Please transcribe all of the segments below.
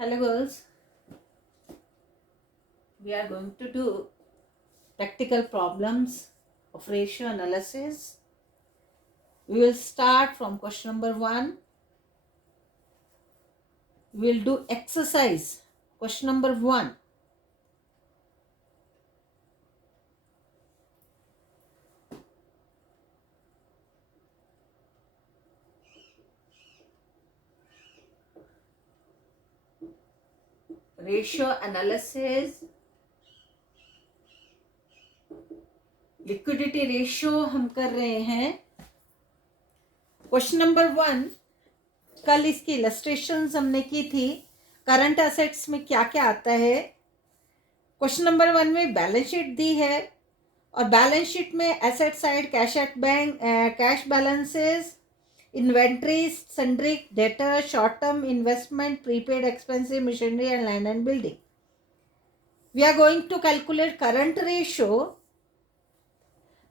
Hello girls, we are going to do practical problems of ratio analysis. We will start from question number 1. We will do exercise. Question number 1. Ratio analysis. Liquidity ratio हम कर रहे हैं. Question number 1, कल इसकी illustrations हमने की थी. Current assets में क्या क्या आता है. क्वेश्चन नंबर 1 में बैलेंस शीट दी है और बैलेंस शीट में asset side cash at bank, cash balances, inventories, sundry debtor, short term investment, prepaid expensive machinery and land and building. We are going to calculate current ratio.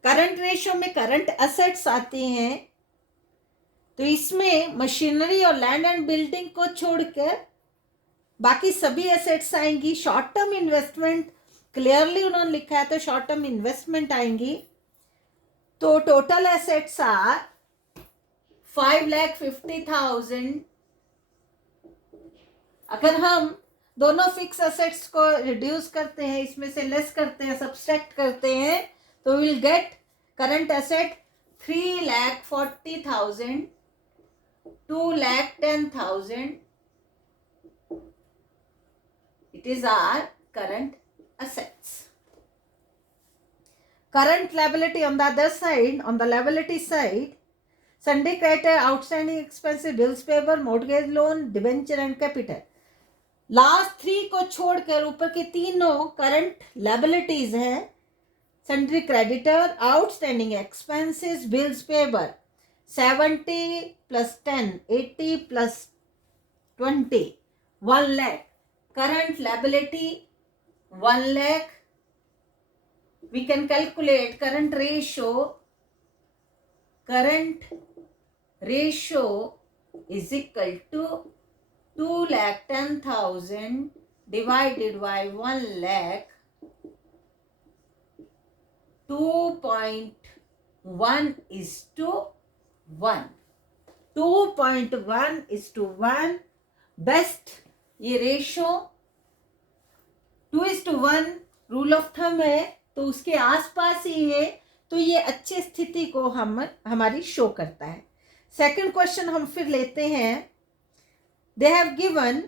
Current ratio में current assets आते हैं, तो इसमें machinery और land and building को छोड़कर बाकी सभी एसेट्स आएंगी. शॉर्ट टर्म इन्वेस्टमेंट क्लियरली उन्होंने लिखा है, तो शॉर्ट टर्म इन्वेस्टमेंट आएंगी. तो टोटल एसेट्स आर 5,50,000. अगर हम दोनों फिक्स एसेट्स को रिड्यूस करते हैं, इसमें से लेस करते हैं, सब्सट्रैक्ट करते हैं, तो will get current asset 3,40,000, 2,10,000. It is our current assets. Current liability on the other side, on the liability side, sundry creditor, outstanding expenses, bills payable, mortgage loan, debenture and capital. Last 3 को छोड़कर ऊपर के तीनों current liabilities हैं. Sundry creditor, outstanding expenses, bills payable 70 + 10 80 + 20 1 lakh. Current liability 1 lakh. We can calculate current ratio. Current ratio is equal to 2,10,000 divided by 1 lakh. 2.1 is to 1. 2.1 is to 1. Best ये ratio 2:1 rule of thumb है, तो उसके आसपास ही है, तो ये अच्छी स्थिति को हमारी शो करता है. सेकंड क्वेश्चन हम फिर लेते हैं. They have given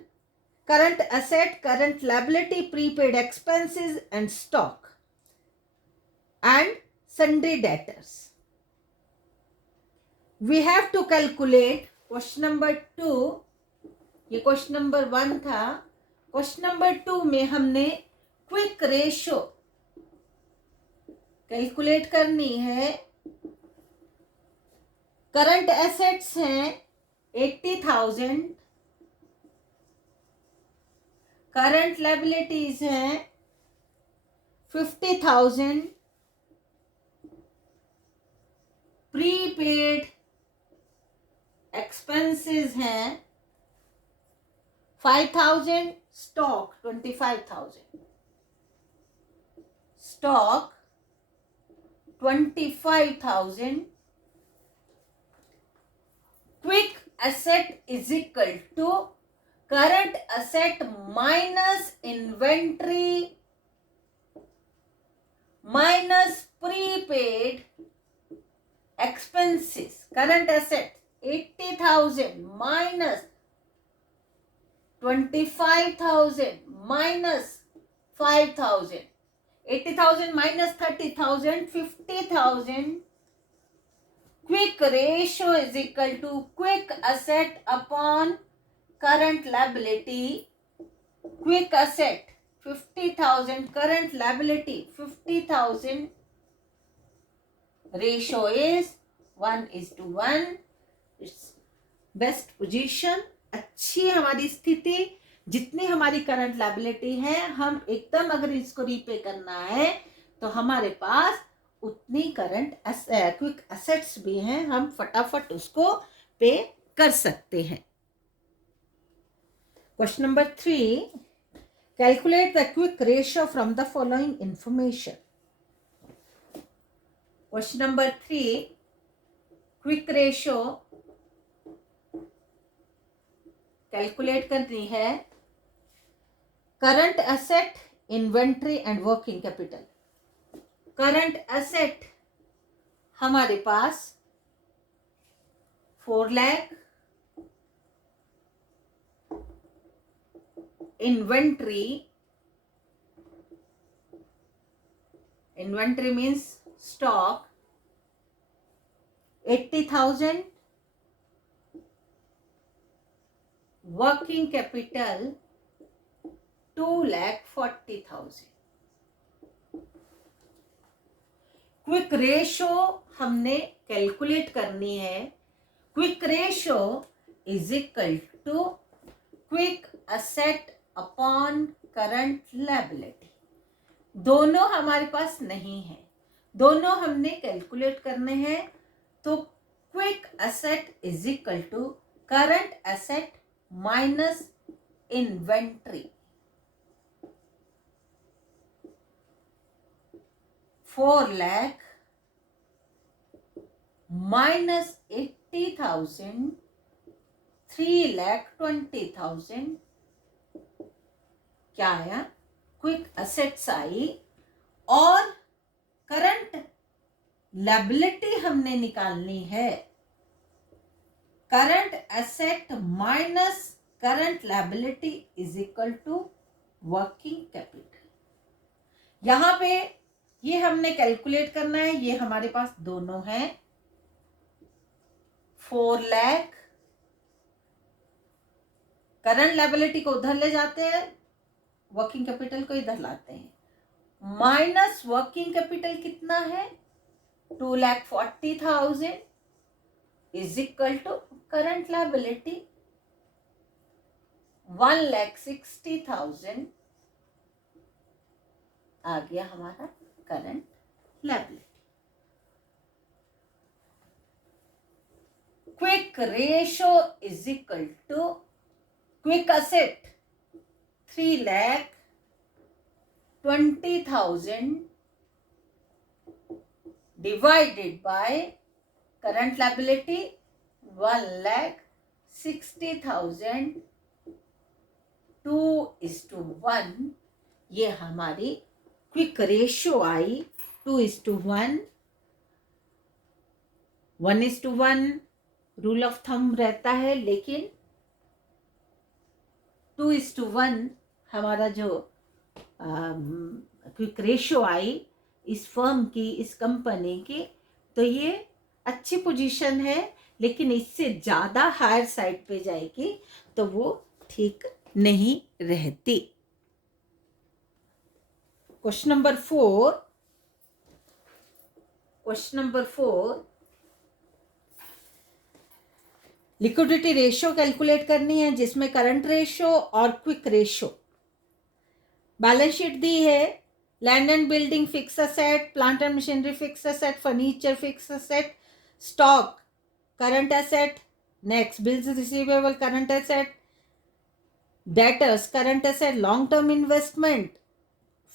current asset, current liability, prepaid expenses and stock and sundry debtors. We have to calculate question number 2. ये क्वेश्चन नंबर 1 था. क्वेश्चन नंबर 2 में हमने क्विक रेशियो कैलकुलेट करनी है. करंट एसेट्स हैं 80,000, करंट लायबिलिटीज हैं 50,000, prepaid expenses हैं 5,000, stock 25,000. Stock 25,000. Quick asset is equal to current asset minus inventory minus prepaid expenses. Current asset 80,000 minus 25,000 minus 5,000. 80,000 minus 30,000, 50,000. Quick ratio is equal to quick asset upon current liability. Quick asset 50,000, current liability 50,000. Ratio is 1:1. It's best position. अच्छी हमारी स्थिति. जितनी हमारी current liability है, हम एकदम अगर इसको रीपे करना है, तो हमारे पास उतनी करंट क्विक एसेट्स भी हैं, हम फटाफट उसको पे कर सकते हैं. Question number 3. Calculate the quick ratio from the following information. Question number 3. Quick ratio calculate करनी है. Current asset, inventory and working capital. Current asset हमारे पास 4 lakh. Inventory means stock 80,000. Working capital 2,40,000. Quick ratio हमने कैलकुलेट करनी है. Quick ratio is equal to quick asset upon current liability. दोनों हमारे पास नहीं है, दोनों हमने कैलकुलेट करने हैं. तो quick asset is equal to current asset minus inventory. 4 lakh minus 80,000, 3,20,000 क्या आया? क्विक एसेट्स आई. और करंट लायबिलिटी हमने निकालनी है. Current asset minus current liability is equal to working capital. यहां पे ये हमने कैलकुलेट करना है. ये हमारे पास दोनों हैं. 4 लाख करंट लायबिलिटी को उधर ले जाते हैं, वर्किंग कैपिटल को इधर लाते हैं. माइनस वर्किंग कैपिटल कितना है? 2,40,000 is equal to current liability 1,60,000 आ गया हमारा current liability. Quick ratio is equal to quick asset 3,20,000 divided by current liability 1,60,000. 2:1. ये हमारी क्विक रेशियो आई. 2:1. 1:1 रूल ऑफ थंब रहता है, लेकिन 2:1 हमारा जो क्विक रेशियो आई इस फर्म की, इस कंपनी की, तो ये अच्छी पोजीशन है. लेकिन इससे ज़्यादा हायर साइड पे जाएगी तो वो ठीक नहीं रहती. Question number 4. Liquidity ratio calculate करनी है, जिसमें करंट रेशियो और क्विक रेशियो. बैलेंस शीट दी है. Land and building fix asset, plant and machinery fix asset, furniture fix asset, stock current asset, next bills receivable current asset, debtors current asset, long term investment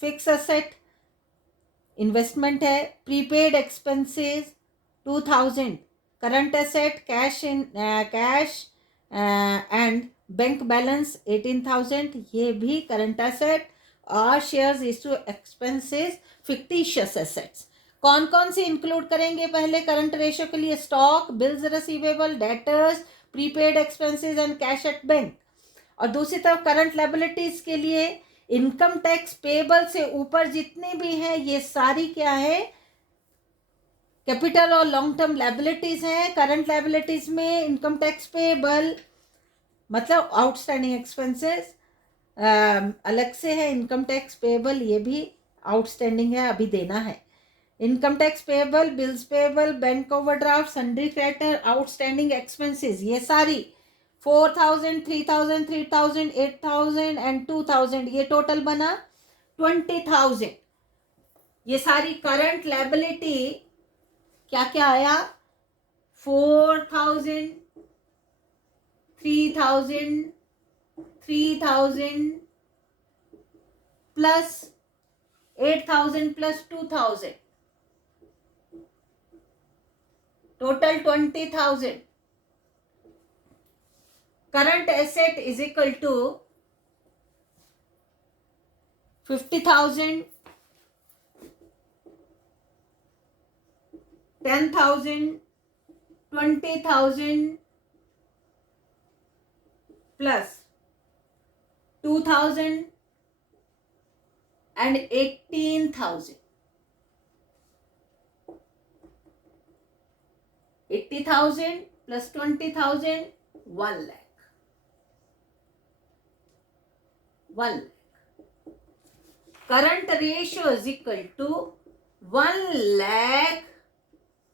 fix asset investment है, prepaid expenses 2,000, current asset cash and bank balance 18,000, ये भी current asset. और shares issue expenses fictitious assets. कौन कौन से include करेंगे? पहले current ratio के लिए stock, bills receivable, debtors, prepaid expenses and cash at bank. और दूसरी तरफ करंट लायबिलिटीज के लिए इनकम टैक्स पेबल से ऊपर जितनी भी हैं ये सारी क्या है? कैपिटल और लॉन्ग टर्म लायबिलिटीज हैं. करंट लायबिलिटीज में इनकम टैक्स पेबल मतलब आउटस्टैंडिंग एक्सपेंसेस अलग से है. इनकम टैक्स पेबल ये भी आउटस्टैंडिंग है, अभी देना है. Income tax payable, bills payable, bank overdraft, sundry creditor, outstanding expenses, ये सारी 4,000, 3,000, 3,000, 8,000 एंड 2,000, ये टोटल बना 20,000. ये सारी करंट लायबिलिटी क्या क्या आया? 4,000, 3,000, 3,000 plus 8,000 plus 2,000, total 20,000. Current asset is equal to 50,000, 10,000, 20,000 plus 2,000 and 18,000. 80,000 plus 20,000, 1 lakh. 1 lakh. Current ratio is equal to 1 lakh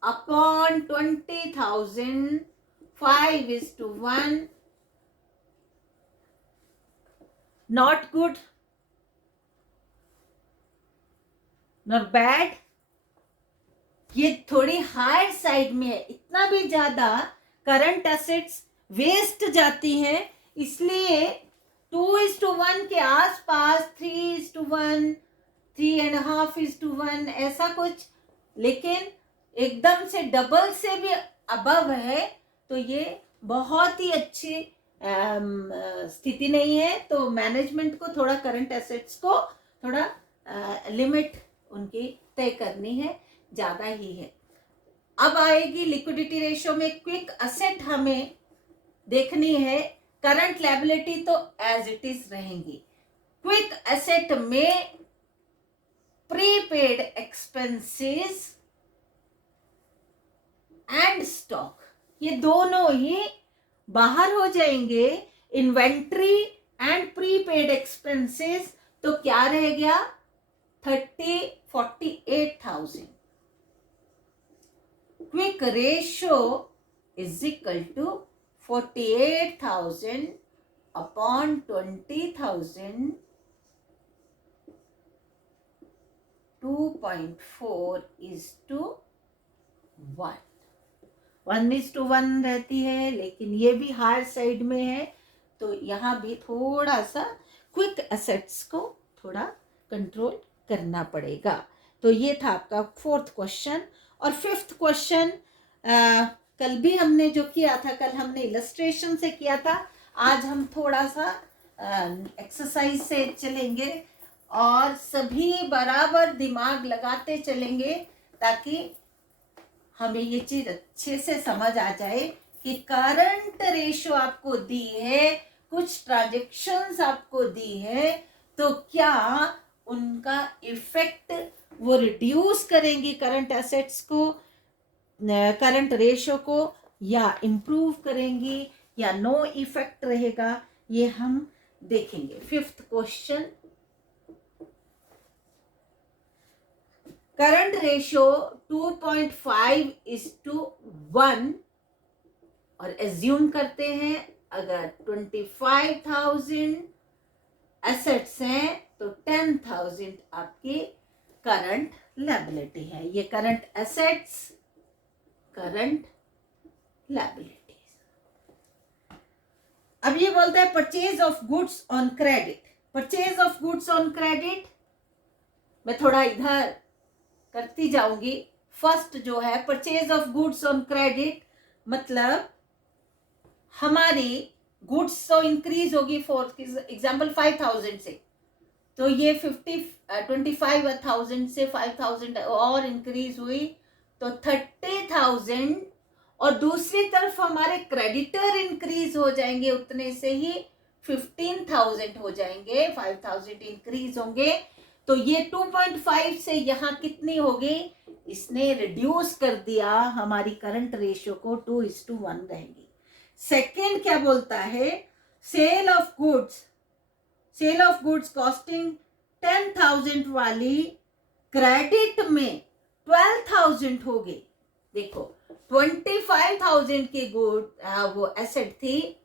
upon 20,000, 5:1. Not good, not bad. ये थोड़ी हायर साइड में है, इतना भी ज्यादा करंट एसेट्स वेस्ट जाती हैं, इसलिए 2:1 के आसपास, 3:1, 3.5:1 ऐसा कुछ, लेकिन एकदम से डबल से भी अबव है तो ये बहुत ही अच्छी स्थिति नहीं है. तो मैनेजमेंट को थोड़ा करंट एसेट्स को थोड़ा लिमिट उनकी तय करनी है, ज्यादा ही है. अब आएगी लिक्विडिटी रेशियो में क्विक एसेट हमें देखनी है. करंट लायबिलिटी तो एज इट इज रहेंगी. क्विक एसेट में प्रीपेड एक्सपेंसेस एंड स्टॉक, ये दोनों ही बाहर हो जाएंगे. इन्वेंट्री एंड प्रीपेड एक्सपेंसेस तो क्या रह गया, 48,000. Quick ratio is equal to 48,000 upon 20,000, 2.4:1. 1:1 रहती है, लेकिन ये भी हायर साइड में है, तो यहाँ भी थोड़ा सा क्विक एसेट्स को थोड़ा कंट्रोल करना पड़ेगा. तो ये था आपका 4th क्वेश्चन. और 5th क्वेश्चन कल भी हमने जो किया था, कल हमने इलस्ट्रेशन से किया था, आज हम थोड़ा सा एक्सरसाइज से चलेंगे और सभी बराबर दिमाग लगाते चलेंगे ताकि हमें ये चीज अच्छे से समझ आ जाए कि करंट रेशियो आपको दी है, कुछ ट्रांजैक्शंस आपको दी है, तो क्या उनका इफेक्ट वो रिड्यूस करेंगी करंट एसेट्स को, करंट रेशियो को, या इम्प्रूव करेंगी, या नो इफेक्ट रहेगा, ये हम देखेंगे. 5th क्वेश्चन, करंट रेशियो 2.5:1 और एज्यूम करते हैं अगर 25,000 एसेट्स हैं तो 10,000 आपकी करंट लायबिलिटी है. ये करंट एसेट्स, करंट लायबिलिटीज. अब ये बोलता है purchase of goods on credit. Purchase of goods on credit मैं थोड़ा इधर करती जाऊंगी. फर्स्ट जो है purchase of goods on credit, मतलब हमारी गुड्स तो इंक्रीज होगी, फॉर एग्जाम्पल 5,000 से, तो ये 25,000 से 5,000 और इंक्रीज हुई तो 30,000. और दूसरी तरफ हमारे क्रेडिटर इंक्रीज हो जाएंगे, उतने से ही 15,000 हो जाएंगे, 5,000 इंक्रीज होंगे. तो ये 2.5 से यहाँ कितनी होगी, इसने रिड्यूस कर दिया, हमारी करंट रेशियो को 2:1 रहेगी. सेकेंड क्या बोलता है, सेल ऑफ गुड्स कॉस्टिंग 10,000 वाली क्रेडिट में 12,000 हो गई. देखो 25,000 की गुड वो एसेट थी,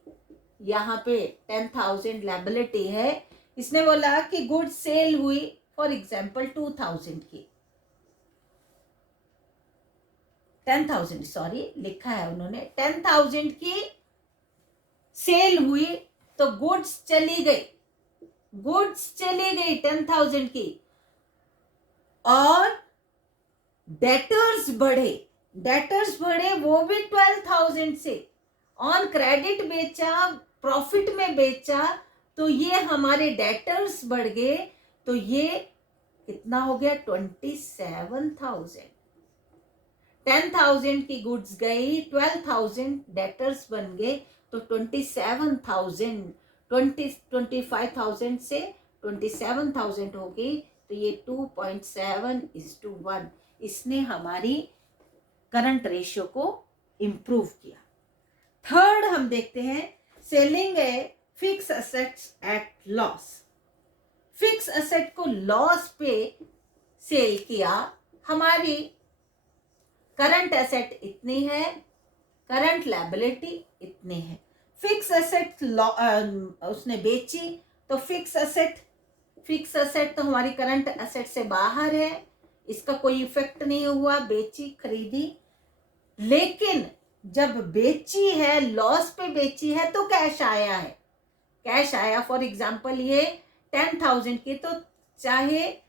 यहाँ पे 10,000 लायबिलिटी है. इसने बोला कि गुड सेल हुई फॉर एग्जाम्पल 2,000 की, 10,000 सॉरी लिखा है उन्होंने, 10,000 की सेल हुई तो गुड्स चली गई, गुड्स चली गई 10,000 की, और डेटर्स बढ़े, डेटर्स बढ़े वो भी 12,000 से, ऑन क्रेडिट बेचा, प्रॉफिट में बेचा, तो ये हमारे डेटर्स बढ़ गए, तो ये कितना हो गया 27,000। 10,000 की गुड्स गई, 12,000 डेटर्स बन गए, तो 27,000, 25,000 से 27,000 हो गई, तो ये 2.7:1, इसने हमारी करंट रेशियो को इंप्रूव किया। थर्ड हम देखते हैं selling a fix assets at loss. Fix asset को लॉस पे सेल किया, हमारी करंट एसेट इतनी है, करंट लायबिलिटी इतनी है। फिक्स एसेट उसने बेची, तो फिक्स एसेट तो हमारी करंट एसेट से बाहर है, इसका कोई इफेक्ट नहीं हुआ, बेची खरीदी। लेकिन जब बेची है, लॉस पे बेची है, तो कैश आया है, कैश आया। फॉर एग्जांपल ये 10,000 की, तो चाहे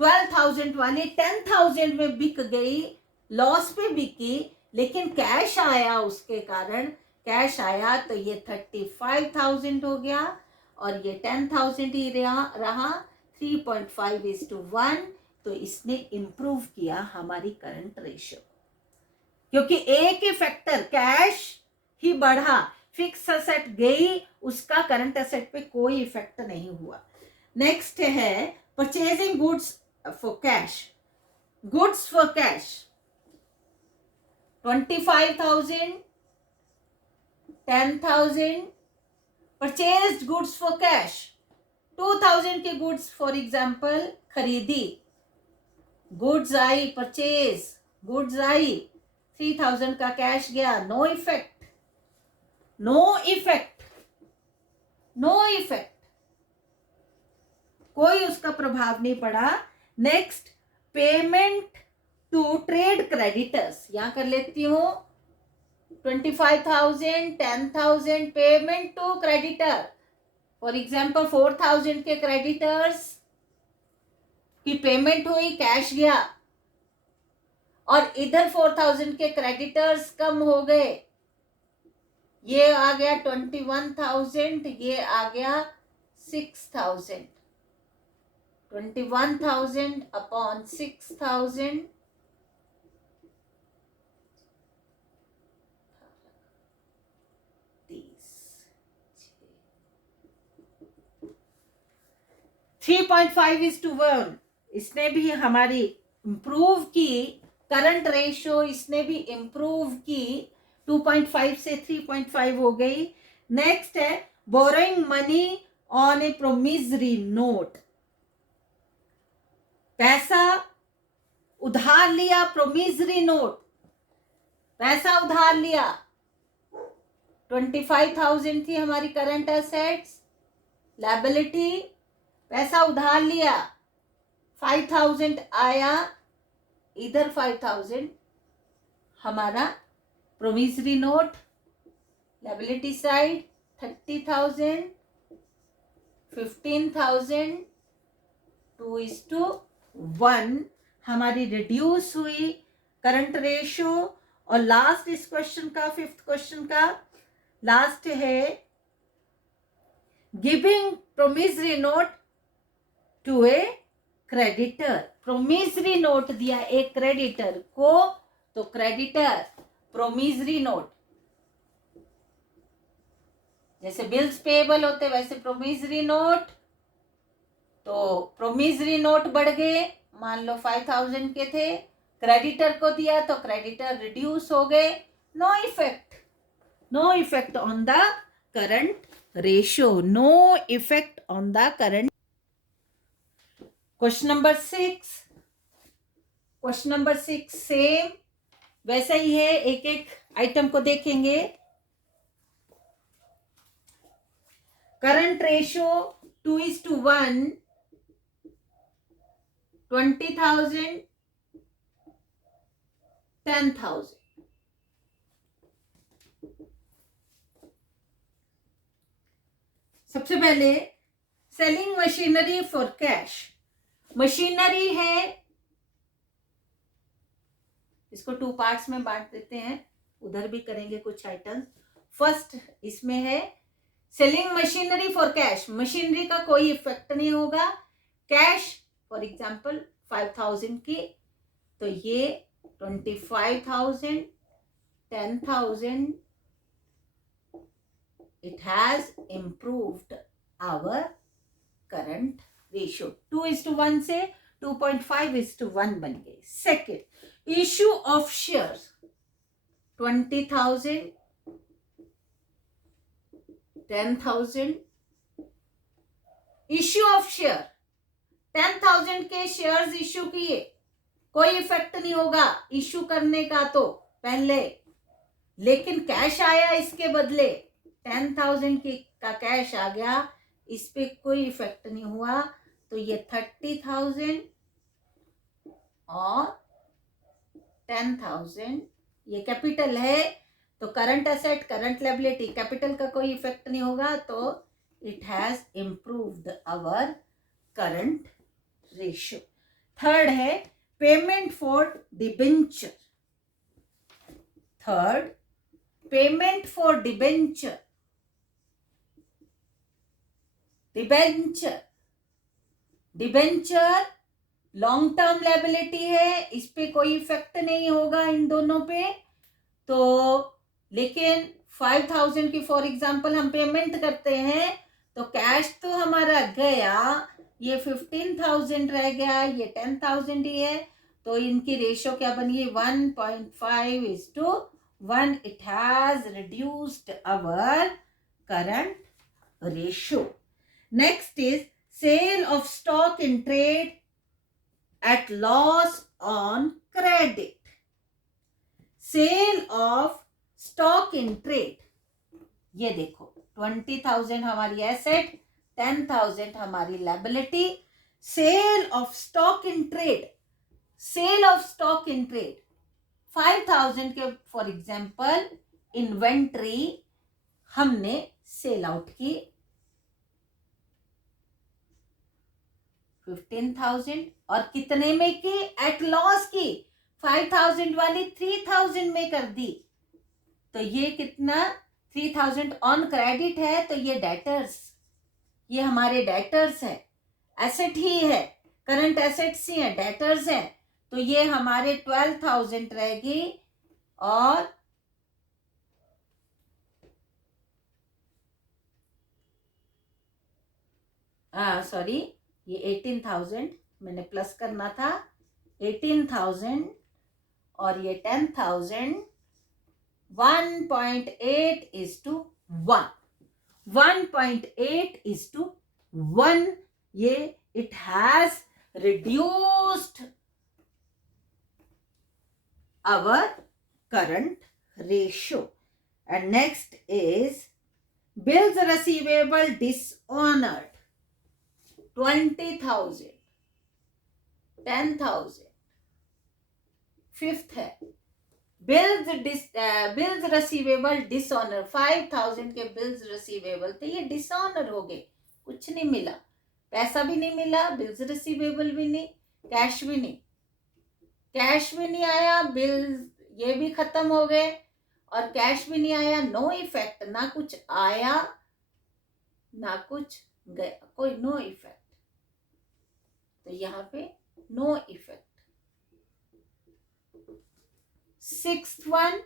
12,000 वाली 10,000 में बिक गई, लॉस पे बिकी, लेकिन कैश आया, उसके कारण कैश आया, तो ये 35,000 हो गया, और ये 10,000 ही रहा 3.5:1, तो इसने इंप्रूव किया हमारी करंट रेशियो, क्योंकि एक ही फैक्टर कैश ही बढ़ा, फिक्स एसेट गई, उसका करंट एसेट पे कोई इफेक्ट नहीं हुआ। नेक्स्ट है purchasing goods for cash. Goods for cash 25,000, 10,000, purchased goods for cash 2,000 के गुड्स फॉर एग्जाम्पल खरीदी, गुड्स आई, परचेज गुड्स आई, 3,000 का कैश गया, no effect, no effect, no effect, कोई उसका प्रभाव नहीं पड़ा। Next payment to trade creditors, यहां कर लेती हूं 25,000, 10,000 payment to creditor, for example 4,000 के क्रेडिटर्स की पेमेंट हुई, कैश गया, और इधर 4,000 के क्रेडिटर्स कम हो गए, ये आ गया 21,000, ये आ गया 6,000, 21,000 अपॉन 6,000, 3.5:1, इसने भी हमारी इंप्रूव की करंट रेशियो, इसने भी इंप्रूव की, 2.5 से 3.5 हो गई। नेक्स्ट है borrowing money on A promissory note, पैसा उधार लिया, प्रोमिसरी नोट, पैसा उधार लिया, 25,000 थी हमारी करंट एसेट्स, लायबिलिटी, पैसा उधार लिया, 5,000 आया, इधर 5,000 हमारा प्रोमिसरी नोट, लायबिलिटी साइड 30,000, 15,000, 2:1 हमारी रिड्यूस हुई करंट रेशियो। और लास्ट इस क्वेश्चन का, फिफ्थ क्वेश्चन का लास्ट है giving promissory note to a creditor. Promissory note दिया एक क्रेडिटर को, तो क्रेडिटर प्रोमिसरी नोट, जैसे बिल्स पेएबल होते वैसे प्रोमिसरी नोट, तो प्रोमिसरी नोट बढ़ गए, मान लो 5,000 के थे, क्रेडिटर को दिया तो क्रेडिटर रिड्यूस हो गए, no effect, no effect on the current ratio, no effect on the current. Question number 6, question number 6 same वैसा ही है, एक एक आइटम को देखेंगे। करंट रेशियो 2:1, 20,000, 10,000, सबसे पहले selling machinery for cash. Machinery है, इसको 2 पार्ट्स में बांट देते हैं, उधर भी करेंगे कुछ आइटम्स। फर्स्ट इसमें है selling machinery for cash. Machinery का कोई इफेक्ट नहीं होगा। कैश फॉर एग्जांपल 5000 की, तो ये 25,000, 10,000, it has improved our current ratio। 2:1 से 2.5:1 बन गई। Second, issue of share 20,000, 10,000। Issue of share 10,000 के शेयर्स इश्यू किए, कोई इफेक्ट नहीं होगा इश्यू करने का तो पहले, लेकिन कैश आया इसके बदले 10,000 की का कैश आ गया, इस पे कोई इफेक्ट नहीं हुआ, तो ये 30,000 और 10,000 ये कैपिटल है, तो current asset, current liability, capital का कोई इफेक्ट नहीं होगा, तो it has improved our current ratio. Third है payment for debenture. Third, payment for debenture. Debenture long term liability है, इस पे कोई इफेक्ट नहीं होगा इन दोनों पे, तो लेकिन 5,000 की फॉर एग्जांपल हम पेमेंट करते हैं, तो कैश तो हमारा गया, ये 15,000 रह गया, ये 10,000 ही है, तो इनकी रेशियो क्या बनी? 1.5:1। It has reduced our current ratio. Next is sale of stock in trade at loss on credit. Sale of stock in trade, ये देखो 20,000 हमारी एसेट, 10,000 हमारी liability. Sale of stock in trade, sale of stock in trade 5,000 के for example inventory हमने sale out की 15,000, और कितने में की? एट लॉस की। 5,000 वाली 3,000 में कर दी, तो ये कितना? 3,000 ऑन क्रेडिट है, तो ये डेटर्स, ये हमारे डेटर्स है, एसेट ही है, करंट एसेट्स ही है, डेटर्स है, तो ये हमारे 12,000 रहेगी, और सॉरी ये 18,000 मैंने प्लस करना था, 18,000 और ये 10,000, 1.8:1, 1.8:1, ये it has reduced our current ratio। And next is bills receivable dishonored 20,000, 10,000। Fifth है बिल्स रिसीवेबल डिसऑनर, 5,000 के बिल्स रिसीवेबल थे, ये डिसऑनर हो गए, कुछ नहीं मिला, पैसा भी नहीं मिला, बिल्स रिसीवेबल भी नहीं, कैश भी नहीं, कैश भी नहीं आया, बिल्स ये भी खत्म हो गए, और कैश भी नहीं आया, नो इफेक्ट, ना कुछ आया ना कुछ गया, कोई नो इफेक्ट, तो यहाँ पे no effect. Sixth one,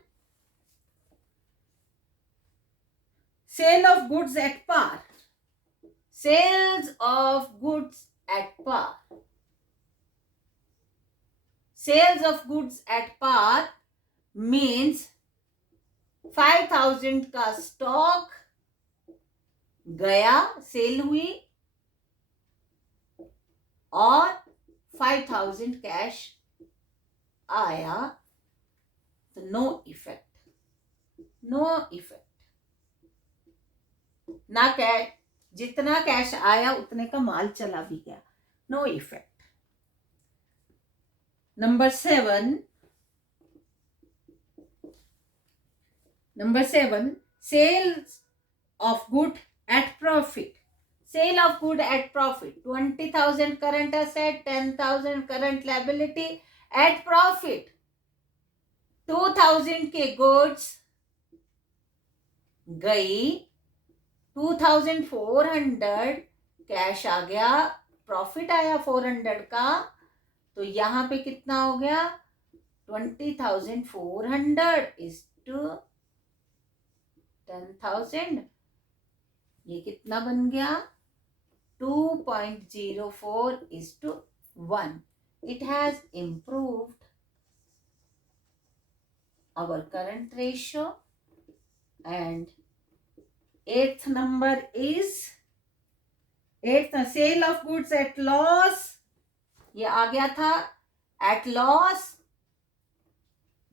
sale of goods at par. Sales of goods at par. Sales of goods at par means 5,000 का स्टॉक गया, सेल हुई, और 5,000 कैश आया, तो नो इफेक्ट, नो इफेक्ट, ना कैश, जितना कैश आया उतने का माल चला भी गया, no effect. Number 7, sales of good at profit. Sale of good at profit. 20,000 current asset, 10,000 current liability at profit. 2,000 के goods गई, 2,400 कैश आ गया, प्रॉफिट आया 400 का, तो यहाँ पे कितना हो गया 20,400 इज टू 10,000, ये कितना बन गया 2.04 is to 1. It has improved our current ratio. And eighth number is sale of goods at loss. ये आ गया था at loss,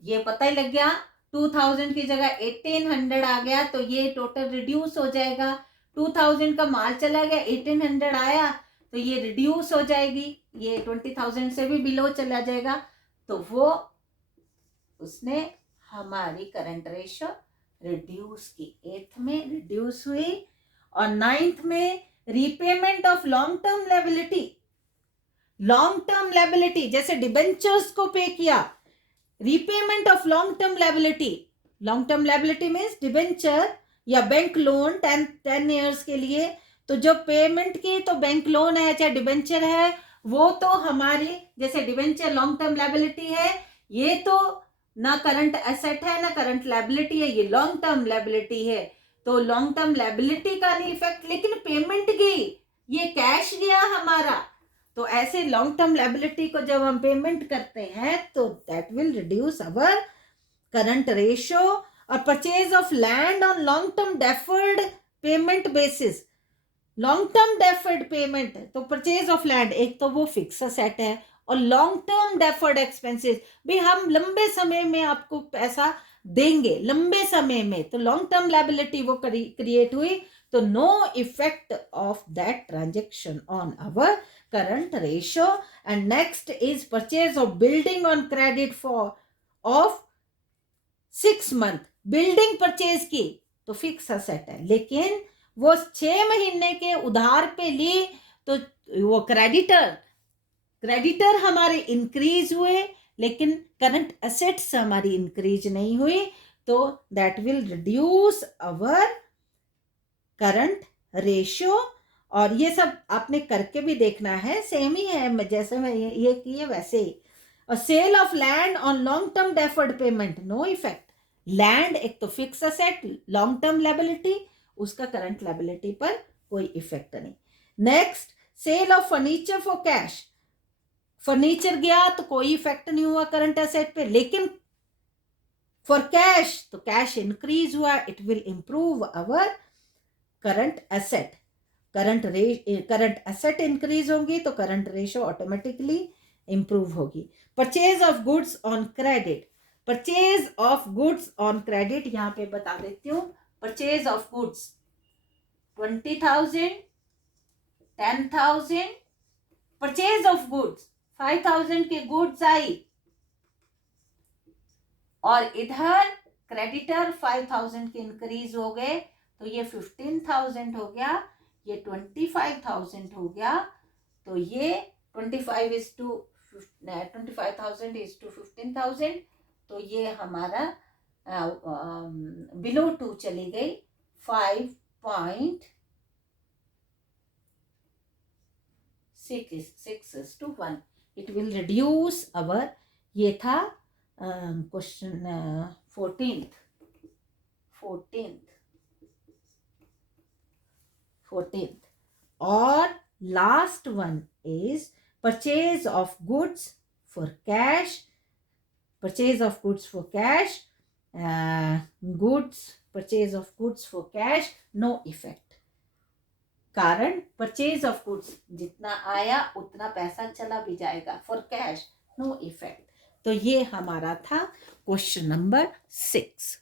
ये पता ही लग गया 2000 की जगह 1800 आ गया, तो ये टोटल रिड्यूस हो जाएगा. 2000 का माल चला गया, 1800 आया, तो ये रिड्यूस हो जाएगी, ये 20,000 से भी बिलो चला जाएगा, तो वो उसने हमारी करंट रेशो रिड्यूस की. 8th में रिड्यूस हुई. और 9th में repayment of long term liability. Long term liability जैसे डिबेंचर्स को पे किया, repayment of long term liability. Long term liability means debenture या बैंक लोन 10 ईयर्स के लिए, तो जो पेमेंट की तो बैंक लोन है चाहे डिबेंचर है, वो तो हमारी जैसे डिबेंचर लॉन्ग टर्म लायबिलिटी है, ये तो ना करंट एसेट है ना करंट लायबिलिटी है, ये लॉन्ग टर्म लायबिलिटी है, तो लॉन्ग टर्म लायबिलिटी का नहीं इफेक्ट, लेकिन पेमेंट गई, ये कैश गया हमारा, तो ऐसे लॉन्ग टर्म लायबिलिटी को जब हम पेमेंट करते हैं तो that will reduce our current ratio. और purchase of land on long term deferred payment basis. Long term deferred payment, तो परचेज ऑफ लैंड एक तो वो फिक्स असेट है, और लॉन्ग टर्म डेफर्ड एक्सपेंसेस भी हम लंबे समय में आपको पैसा देंगे, लंबे समय में, तो लॉन्ग टर्म लायबिलिटी वो क्रिएट हुई, तो no effect of that transaction on our current ratio. And next is purchase of building on credit for of 6 month. Building purchase की तो फिक्स असेट है, लेकिन वो 6 महीने के उधार पे ली, तो वो क्रेडिटर हमारे इंक्रीज हुए, लेकिन करंट एसेट्स हमारी इंक्रीज नहीं हुई, तो that will reduce our current ratio. और ये सब आपने करके भी देखना है, सेम ही है, जैसे मैं ये किए वैसे ही. और sale of land on long term deferred payment, no effect. Land एक तो fix asset, long term liability, उसका करंट लायबिलिटी पर कोई इफेक्ट नहीं. Next, sale of furniture for cash. Furniture गया तो कोई इफेक्ट नहीं हुआ करंट एसेट पे, लेकिन फॉर कैश तो कैश इंक्रीज हुआ, it will improve our current asset. Current asset increase होंगी तो करंट रेशो ऑटोमेटिकली इंप्रूव होगी. Purchase of goods on credit. Purchase of goods on credit यहां पे बता देती हूँ. Purchase of goods 20,000, 10,000. Purchase of goods 5,000 के गुड्स आई, और इधर क्रेडिटर 5,000 के इंक्रीज हो गए, तो ये 15,000 हो गया, ये 25,000 हो गया, तो ये 25,000 इज टू 15,000, तो ये हमारा बिलो 2 चली गई, 5.6 is to 1. It will reduce our, ये था क्वेश्चन 14th. और last one is purchase of goods for cash. Purchase of goods for cash, purchase of goods for cash, no effect. कारण purchase of goods जितना आया उतना पैसा चला भी जाएगा, फॉर कैश नो इफेक्ट. तो ये हमारा था क्वेश्चन नंबर 6.